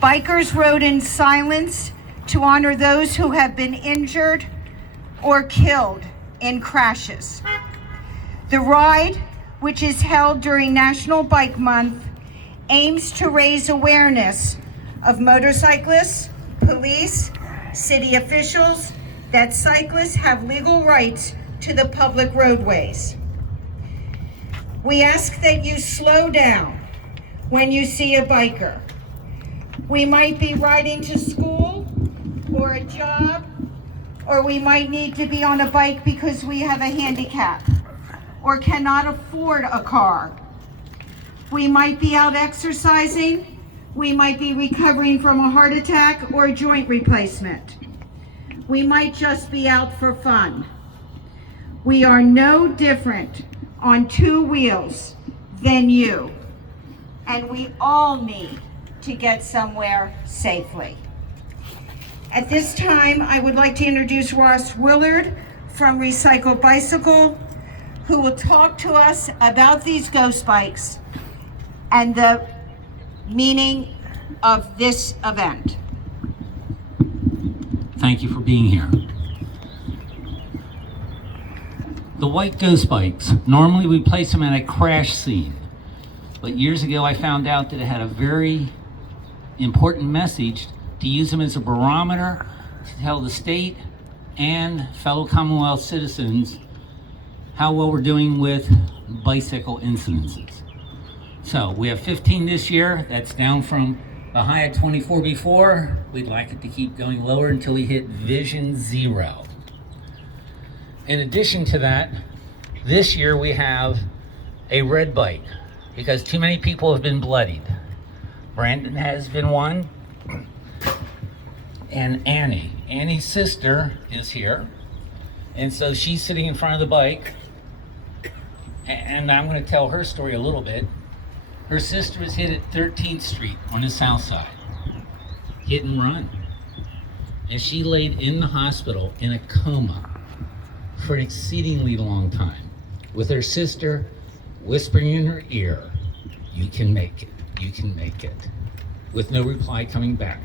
Bikers rode in silence to honor those who have been injured or killed in crashes. The ride, which is held during National Bike Month, aims to raise awareness of motorcyclists, police, city officials, that cyclists have legal rights to the public roadways. We ask that you slow down when you see a biker. We might be riding to school or a job, or we might need to be on a bike because we have a handicap or cannot afford a car. We might be out exercising. We might be recovering from a heart attack or a joint replacement. We might just be out for fun. We are no different on two wheels than you, and we all need to get somewhere safely. At this time, I would like to introduce Ross Willard from Recycle Bicycle, who will talk to us about these ghost bikes and the meaning of this event. Thank you for being here. The white ghost bikes, normally we place them at a crash scene, but years ago I found out that it had a very important message to use them as a barometer to tell the state and fellow Commonwealth citizens how well we're doing with bicycle incidences. So we have 15 this year. That's down from the high of 24 before. We'd like it to keep going lower until we hit vision zero. In addition to that, this year we have a red bike because too many people have been bloodied. Brandon has been one, and Annie's sister is here, and so she's sitting in front of the bike, and I'm going to tell her story a little bit. Her sister was hit at 13th Street on the south side, hit and run, and she laid in the hospital in a coma for an exceedingly long time, with her sister whispering in her ear, "You can make it, you can make it," with no reply coming back.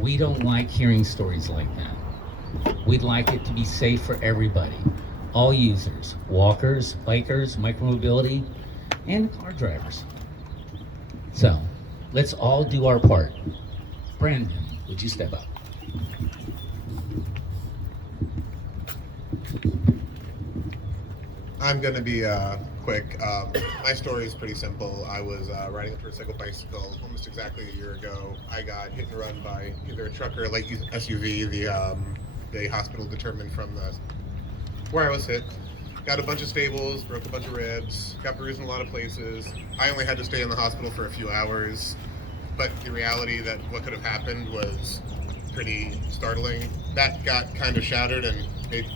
We don't like hearing stories like that. We'd like it to be safe for everybody, all users, walkers, bikers, micromobility, and car drivers. So let's all do our part. Brandon, would you step up? I'm going to be quick. My story is pretty simple. I was riding a tricycle bicycle almost exactly a year ago. I got hit and run by either a truck or a light SUV. The hospital determined from where I was hit. Got a bunch of staples, broke a bunch of ribs, got bruised in a lot of places. I only had to stay in the hospital for a few hours, but the reality that what could have happened was pretty startling. That got kind of shattered and made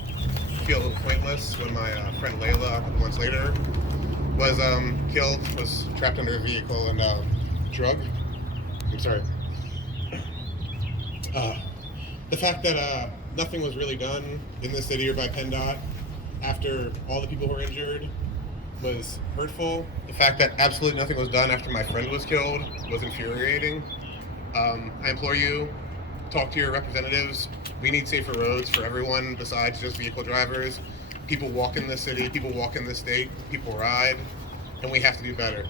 feel a little pointless when my friend Layla, a couple months later, was killed, was trapped under a vehicle and drugged. I'm sorry. The fact that nothing was really done in the city or by PennDOT after all the people who were injured was hurtful. The fact that absolutely nothing was done after my friend was killed was infuriating. I implore you, talk to your representatives. We need safer roads for everyone besides just vehicle drivers. People walk in this city, people walk in this state, people ride, and we have to do better.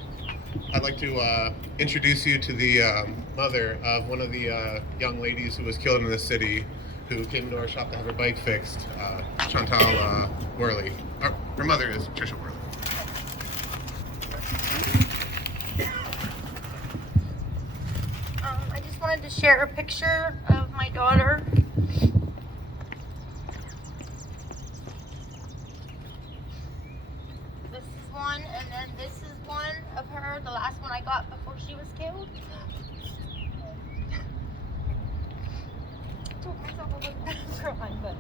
I'd like to introduce you to the mother of one of the young ladies who was killed in this city, who came to our shop to have her bike fixed, Chantal Worley. Her mother is Trisha Worley. I just wanted to share a picture of my daughter. This is one, and then this is one of her, the last one I got before she was killed. I told myself I wasn't going to cry, but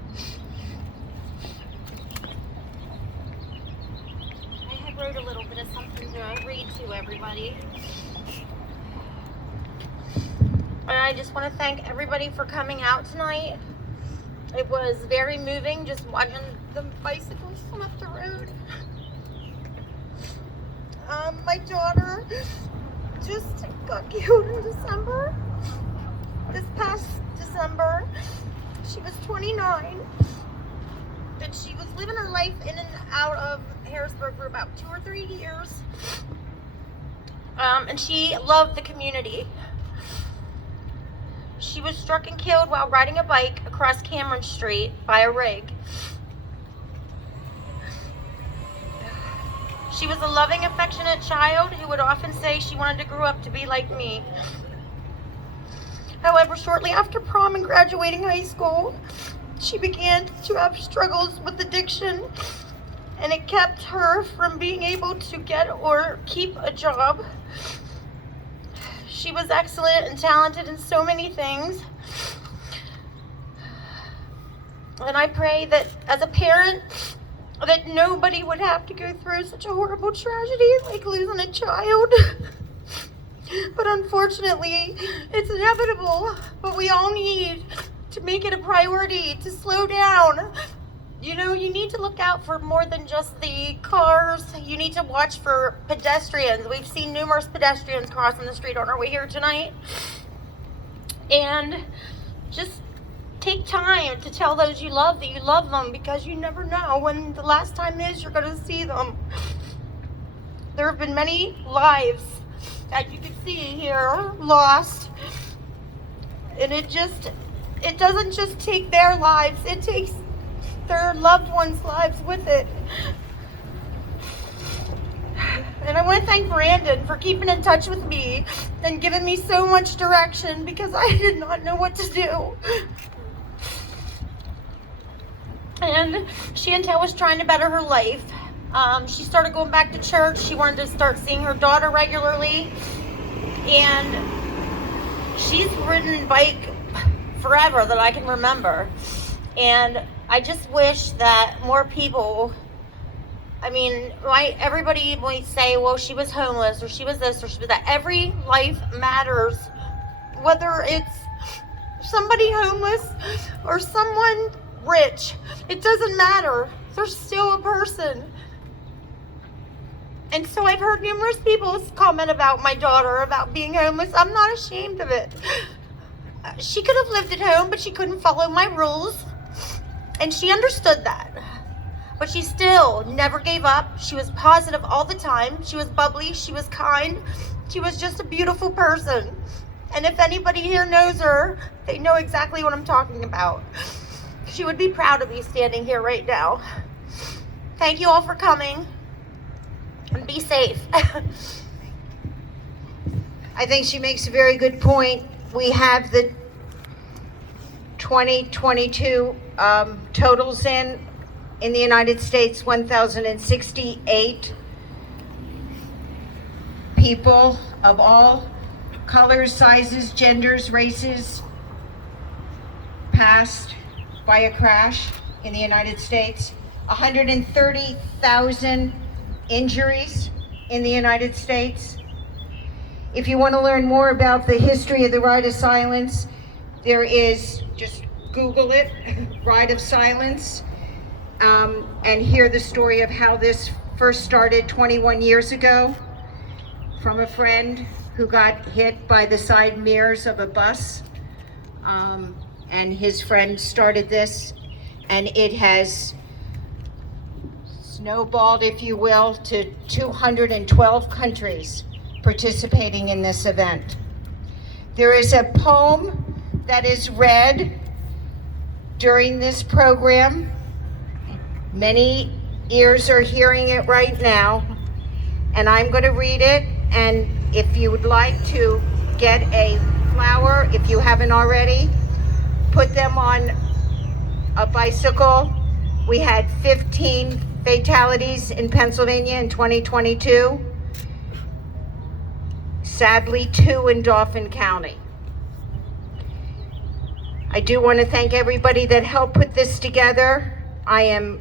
I had wrote a little bit of something to read to everybody. And I just want to thank everybody for coming out tonight. It was very moving just watching the bicycles come up the road. My daughter just got killed in December. This past December. She was 29. And she was living her life in and out of Harrisburg for about 2 or 3 years. And she loved the community. She was struck and killed while riding a bike across Cameron Street by a rig. She was a loving, affectionate child who would often say she wanted to grow up to be like me. However, shortly after prom and graduating high school, she began to have struggles with addiction, and it kept her from being able to get or keep a job. She was excellent and talented in so many things. And I pray that as a parent, that nobody would have to go through such a horrible tragedy like losing a child. But unfortunately, it's inevitable. But we all need to make it a priority to slow down. You know, you need to look out for more than just the cars. You need to watch for pedestrians. We've seen numerous pedestrians crossing the street on our way here tonight. And just take time to tell those you love that you love them, because you never know when the last time is you're going to see them. There have been many lives, as you can see here, lost. And it doesn't just take their lives, it takes their loved ones' lives with it. And I want to thank Brandon for keeping in touch with me and giving me so much direction, because I did not know what to do. And Chantel was trying to better her life. She started going back to church. She wanted to start seeing her daughter regularly. And she's ridden bike forever that I can remember. And I just wish that more people, everybody might say, well, she was homeless, or she was this, or she was that. Every life matters. Whether it's somebody homeless or someone rich, it doesn't matter. They're still a person. And so I've heard numerous people comment about my daughter, about being homeless. I'm not ashamed of it. She could have lived at home, but she couldn't follow my rules. And she understood that. But she still never gave up. She was positive all the time. She was bubbly. She was kind. She was just a beautiful person. And if anybody here knows her, they know exactly what I'm talking about. She would be proud of me standing here right now. Thank you all for coming. And be safe. I think she makes a very good point. We have the 2022 totals in the United States, 1,068 people of all colors, sizes, genders, races passed by a crash in the United States. 130,000 injuries in the United States. If you want to learn more about the history of the Ride of Silence, there is, just Google it, Ride of Silence, and hear the story of how this first started 21 years ago from a friend who got hit by the side mirrors of a bus. And his friend started this, and it has snowballed, if you will, to 212 countries participating in this event. There is a poem that is read during this program. Many ears are hearing it right now, and I'm going to read it. And if you would like to get a flower, if you haven't already, put them on a bicycle. We had 15 fatalities in Pennsylvania in 2022. Sadly, 2 in Dauphin County. I do want to thank everybody that helped put this together. I am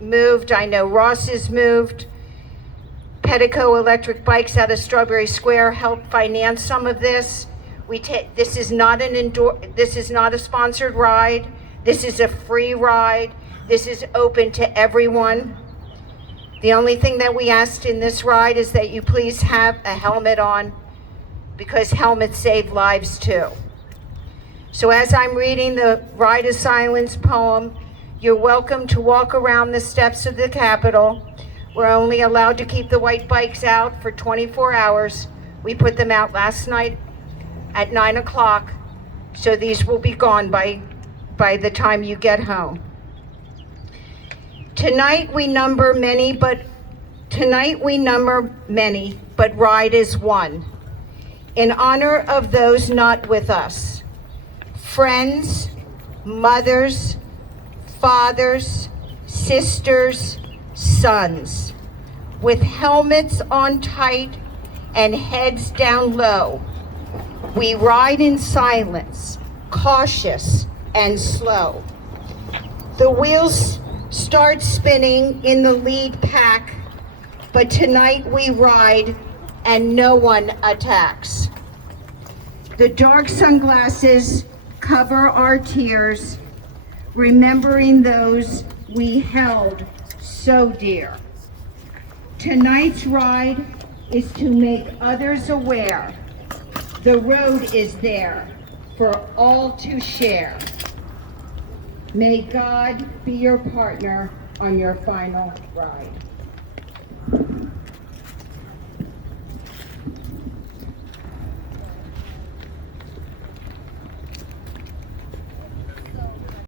moved. I know Ross is moved. Pettico Electric Bikes out of Strawberry Square helped finance some of this. This is not a sponsored ride. This is a free ride. This is open to everyone. The only thing that we asked in this ride is that you please have a helmet on because helmets save lives too. So as I'm reading the Ride of Silence poem, you're welcome to walk around the steps of the Capitol. We're only allowed to keep the white bikes out for 24 hours. We put them out last night at 9 o'clock, so these will be gone by the time you get home. Tonight we number many, but ride is one. In honor of those not with us, friends, mothers, fathers, sisters, sons, with helmets on tight and heads down low, we ride in silence, cautious and slow. The wheels start spinning in the lead pack, but tonight we ride and no one attacks. The dark sunglasses cover our tears, remembering those we held so dear. Tonight's ride is to make others aware the road is there for all to share. May God be your partner on your final ride.